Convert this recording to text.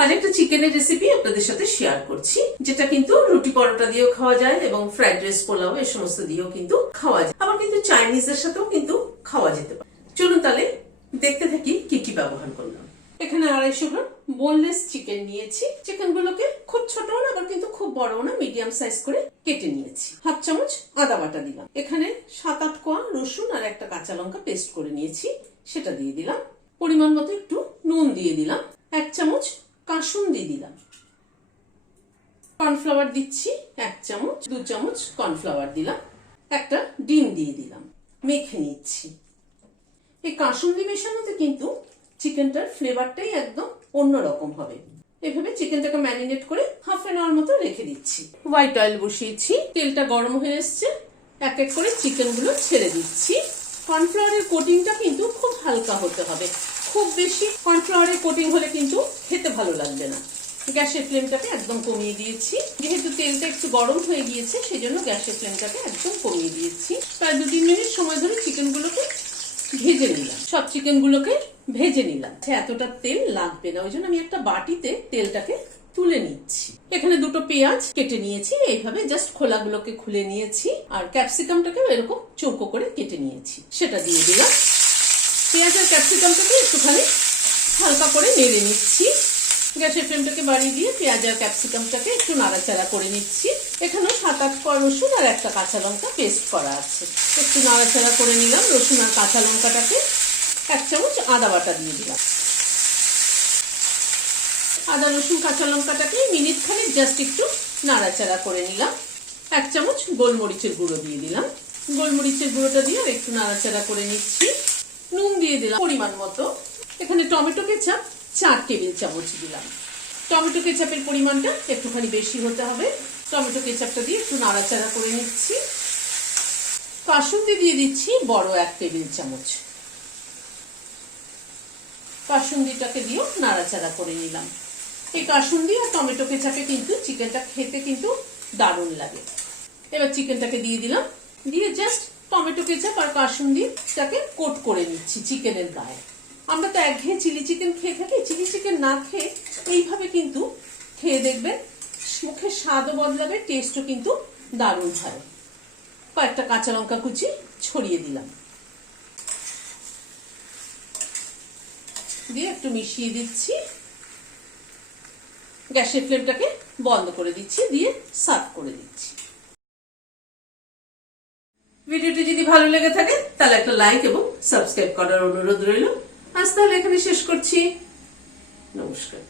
আর একটা চিকেনের রেসিপি আপনাদের সাথে শেয়ার করছি, যেটা কিন্তু রুটি পরোটা দিয়েও খাওয়া যায় এবং ফ্রাইড রাইস পোলাও এ সমস্ত দিয়েও কিন্তু খাওয়া যায়, আবার কিন্তু চাইনিজের সাথেও কিন্তু খাওয়া যেতে পারে। চলুন তাহলে দেখতে থাকি কি কি ব্যবহার করলাম। এখানে 250 গ্রাম বোনলেস চিকেন নিয়েছি। চিকেন গুলোকে খুব ছোট না আবার কিন্তু খুব বড় না, মিডিয়াম সাইজ করে কেটে নিয়েছি। হাফ চামচ আদা বাটা দিলাম। এখানে 7-8 কোয়া রসুন আর একটা কাঁচা লঙ্কা পেস্ট করে নিয়েছি, সেটা দিয়ে দিলাম। পরিমাণ মতো একটু নুন দিয়ে দিলাম। 1 চামচ কাসুন্দি দিলাম। কর্নফ্লাওয়ার দিচ্ছি 1 চামচ, 2 চামচ কর্নফ্লাওয়ার দিলাম। একটা ডিম দিয়ে দিলাম। মেখে নিচ্ছি। এই কাসুন্দি মেশানোতে কিন্তু চিকেনটার ফ্লেভারটাই একদম অন্যরকম হবে। এভাবে চিকেনটাকে ম্যারিনেট করে হাফ অ্যান আওয়ার মতো রেখে দিচ্ছি। হোয়াইট অয়েল বসিয়েছি, তেলটা গরম হয়ে এসছে। এক এক করে চিকেন গুলো ছেড়ে দিচ্ছি। কর্নফ্লাওয়ারের কোটিংটা কিন্তু খুব হালকা হতে হবে, খুব বেশি কর্নফ্লাওয়ারের কোটিং হলে কিন্তু খেতে ভালো লাগবে না। গ্যাসের ফ্লেমটাকে একদম কমিয়ে দিয়েছি। যেহেতু তেলটা একটু গরম হয়ে গিয়েছে সেই জন্য গ্যাসের ফ্লেমটাকে একদম কমিয়ে দিয়েছি। প্রায় 2-3 মিনিট সময় ধরে চিকেন গুলোকে ভেজে নিলাম। সব চিকেন গুলোকে ভেজে নিলাম। এতটা তেল লাগবে না, ওই জন্য আমি একটা বাটিতে তেলটাকে তুলে নিচ্ছি। এখানে 2টো পেঁয়াজ কেটে নিয়েছি, এইভাবে জাস্ট খোলাগুলোকে খুলে নিয়েছি। আর ক্যাপসিকামটাকে এরকম চৌকো করে কেটে নিয়েছি, সেটা দিয়ে দিলাম। পেঁয়াজ আর ক্যাপসিকামটাকে একটুখানি হালকা করে নেড়ে নিচ্ছি। গ্যাসের ফ্লেমটাকে বাড়িয়ে দিয়ে পেঁয়াজ আর ক্যাপসিকামটাকে একটু নাড়াচাড়া করে নিচ্ছি। এখানে 7-8 কোয়া রসুন আর একটা কাঁচা লঙ্কা পেস্ট করা আছে, একটু নাড়াচাড়া করে নিলাম। রসুন আর কাঁচা লঙ্কাটাকে 1 চামচ আদা বাটা দিয়ে দিলাম। আদা রসুন কাঁচা লঙ্কাটাকে মিনিট খানিক জাস্ট একটু নাড়াচাড়া করে নিলাম। 1 চামচ গোলমরিচের গুঁড়ো দিয়ে দিলাম। গোলমরিচের গুঁড়োটা দিয়ে আর একটু নাড়াচাড়া করে নিচ্ছি। নুন দিয়ে দিলাম পরিমাণ মতো। এখানে টমেটো কেচাপ 4 টেবিল চামচ দিলাম। টমেটো কেচাপের পরিমাণটা একটুখানি বেশি হতে হবে। টমেটো কেচাপটা দিয়ে একটু নাড়াচাড়া করে নিচ্ছি। কাসুন্দি দিয়ে দিচ্ছি বড় 1 টেবিল চামচ। কাসুন্দিটাকে দিয়েও নাড়াচাড়া করে নিলাম। এই কাসুন্দি আর টমেটো কেচাপে কিন্তু চিকেনটা খেতে কিন্তু দারুণ লাগে। এবার চিকেনটাকে দিয়ে দিলাম, দিয়ে জাস্ট টমেটো কেচাপ আর কাসুন্দিটাকে কোট করে নিচ্ছি চিকেনের গায়ে। আমরা তো একঘেয়ে চিলি চিকেন খেয়ে থাকি, চিলি চিকেন না খেয়ে এইভাবে কিন্তু খেয়ে দেখবেন, মুখে স্বাদও বদলাবে, টেস্টও কিন্তু দারুণ হয়। কয়েকটা কাঁচা লঙ্কা কুচি ছড়িয়ে দিলাম, দিয়ে একটু মিশিয়ে দিচ্ছি। গ্যাসের ফ্লেমটাকে বন্ধ করে দিচ্ছি, দিয়ে সার্ভ করে দিচ্ছি। ভিডিওটি যদি ভালো লেগে থাকে তাহলে একটা লাইক এবং সাবস্ক্রাইব করার অনুরোধ রইল। আজ তাহলে এখানে শেষ করছি। নমস্কার।